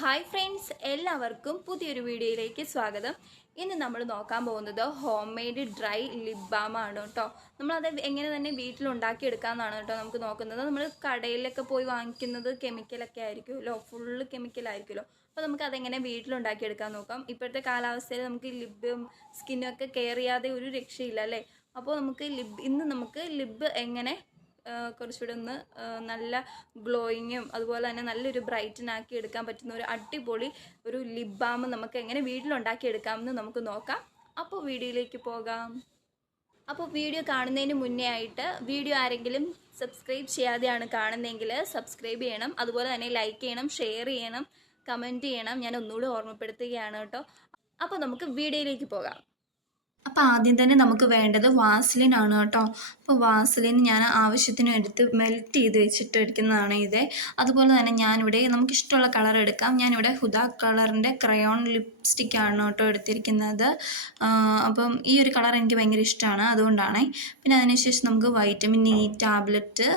Hi friends, എല്ലാവർക്കും പുതിയൊരു വീഡിയോയിലേക്ക് സ്വാഗതം. ഇന്ന് നമ്മൾ നോക്കാൻ പോകുന്നത് home made dry lip balm ആണ് കേട്ടോ. നമ്മളത് എങ്ങനെ തന്നെ വീട്ടിലുണ്ടാക്കിയെടുക്കാമെന്നാണ് കേട്ടോ നമുക്ക് നോക്കുന്നത്. നമ്മൾ കടയിലൊക്കെ പോയി വാങ്ങിക്കുന്നത് കെമിക്കലൊക്കെ ആയിരിക്കുമല്ലോ, ഫുള്ള് കെമിക്കലായിരിക്കുമല്ലോ. അപ്പോൾ നമുക്ക് അതെങ്ങനെ വീട്ടിലുണ്ടാക്കിയെടുക്കാൻ നോക്കാം. ഇപ്പോഴത്തെ കാലാവസ്ഥയിൽ നമുക്ക് ലിബും സ്കിന്നും ഒക്കെ കെയർ ചെയ്യാതെ ഒരു രക്ഷയില്ല അല്ലേ. അപ്പോൾ ഇന്ന് നമുക്ക് ലിബ് എങ്ങനെ കുറച്ചുകൂടെ ഒന്ന് നല്ല ഗ്ലോയിങ്ങും അതുപോലെ തന്നെ നല്ലൊരു ബ്രൈറ്റനാക്കി എടുക്കാൻ പറ്റുന്ന ഒരു അടിപൊളി ഒരു ലിപ് ബാം നമുക്ക് എങ്ങനെ വീട്ടിലുണ്ടാക്കിയെടുക്കാമെന്ന് നമുക്ക് നോക്കാം. അപ്പോൾ വീഡിയോയിലേക്ക് പോകാം. അപ്പോൾ വീഡിയോ കാണുന്നതിന് മുന്നേ ആയിട്ട് വീഡിയോ ആരെങ്കിലും സബ്സ്ക്രൈബ് ചെയ്യാതെയാണ് കാണുന്നതെങ്കിൽ സബ്സ്ക്രൈബ് ചെയ്യണം, അതുപോലെ തന്നെ ലൈക്ക് ചെയ്യണം, ഷെയർ ചെയ്യണം, കമൻറ്റ് ചെയ്യണം. ഞാൻ ഒന്നുകൂടി ഓർമ്മപ്പെടുത്തുകയാണ് കേട്ടോ. അപ്പോൾ നമുക്ക് വീഡിയോയിലേക്ക് പോകാം. അപ്പോൾ ആദ്യം തന്നെ നമുക്ക് വേണ്ടത് വാസലിൻ ആണ് കേട്ടോ. അപ്പോൾ വാസലിൻ ഞാൻ ആവശ്യത്തിന് എടുത്ത് മെൽറ്റ് ചെയ്ത് വെച്ചിട്ട് എടുക്കുന്നതാണ് ഇത്. അതുപോലെ തന്നെ ഞാനിവിടെ നമുക്കിഷ്ടമുള്ള കളർ എടുക്കാം. ഞാനിവിടെ ഹുദ കളറിൻ്റെ ക്രയോൺ ലിപ്സ്റ്റിക്കാണ് കേട്ടോ എടുത്തിരിക്കുന്നത്. അപ്പം ഈ ഒരു കളർ എനിക്ക് ഭയങ്കര ഇഷ്ടമാണ്, അതുകൊണ്ടാണ്. പിന്നെ അതിനുശേഷം നമുക്ക് വൈറ്റമിൻ ഇ ടാബ്ലറ്റ്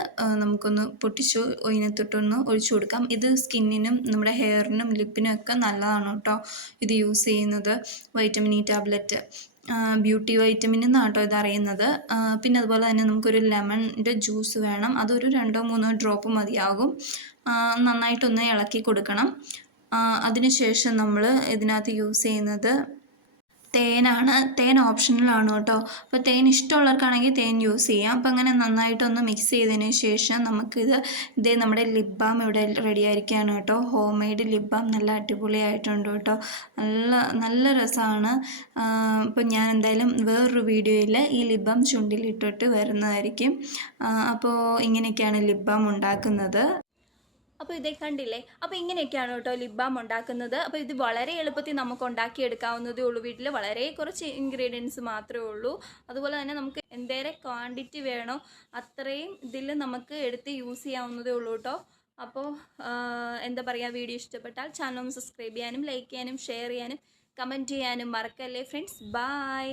നമുക്കൊന്ന് പൊട്ടിച്ച് ഇതിനകത്തോട്ടൊന്ന് ഒഴിച്ചു കൊടുക്കാം. ഇത് സ്കിന്നിനും നമ്മുടെ ഹെയറിനും ലിപ്പിനും ഒക്കെ നല്ലതാണ് കേട്ടോ ഇത് യൂസ് ചെയ്യുന്നത്. Vitamin E tablet beauty vitamin എന്നാണ് കേട്ടോ ഇതറിയുന്നത്. പിന്നെ അതുപോലെ തന്നെ നമുക്കൊരു ലെമണിൻ്റെ ജ്യൂസ് വേണം. അതൊരു 2-3 ഡ്രോപ്പ് മതിയാകും. നന്നായിട്ടൊന്ന് ഇളക്കി കൊടുക്കണം. അതിനുശേഷം നമ്മൾ ഇതിനകത്ത് യൂസ് ചെയ്യുന്നത് തേനാണ്. തേൻ ഓപ്ഷണലാണ് കേട്ടോ. അപ്പോൾ തേൻ ഇഷ്ടമുള്ളവർക്കാണെങ്കിൽ തേൻ യൂസ് ചെയ്യാം. അപ്പോൾ അങ്ങനെ നന്നായിട്ടൊന്ന് മിക്സ് ചെയ്തതിന് ശേഷം ഇതേ നമ്മുടെ ലിപ് ബാം ഇവിടെ റെഡി ആയിരിക്കുകയാണ് കേട്ടോ. ഹോം മെയ്ഡ് ലിപ് ബാം നല്ല അടിപൊളിയായിട്ടുണ്ട് കേട്ടോ. നല്ല രസമാണ്. അപ്പോൾ ഞാൻ എന്തായാലും വേറൊരു വീഡിയോയിൽ ഈ ലിപ് ബാം ചുണ്ടിലിട്ടിട്ട് വരുന്നതായിരിക്കും. അപ്പോൾ ഇങ്ങനെയൊക്കെയാണ് ലിപ് ബാം ഉണ്ടാക്കുന്നത്. അപ്പോൾ ഇതേ കണ്ടില്ലേ. അപ്പോൾ ഇങ്ങനെയൊക്കെയാണ് കേട്ടോ ലിപ് ബാം ഉണ്ടാക്കുന്നത്. അപ്പോൾ ഇത് വളരെ എളുപ്പത്തിൽ നമുക്ക് ഉണ്ടാക്കിയെടുക്കാവുന്നതേ ഉള്ളൂ. വീട്ടിൽ വളരെ കുറച്ച് ഇൻഗ്രീഡിയൻസ് മാത്രമേ ഉള്ളൂ. അതുപോലെ തന്നെ നമുക്ക് എന്തേരം ക്വാണ്ടിറ്റി വേണോ അത്രയും ഇതിൽ നമുക്ക് എടുത്ത് യൂസ് ചെയ്യാവുന്നതേ ഉള്ളൂ കേട്ടോ. അപ്പോൾ എന്താ പറയുക, വീഡിയോ ഇഷ്ടപ്പെട്ടാൽ ചാനൽ ഒന്ന് സബ്സ്ക്രൈബ് ചെയ്യാനും ലൈക്ക് ചെയ്യാനും ഷെയർ ചെയ്യാനും കമൻറ്റ് ചെയ്യാനും മറക്കല്ലേ ഫ്രണ്ട്സ്. ബൈ.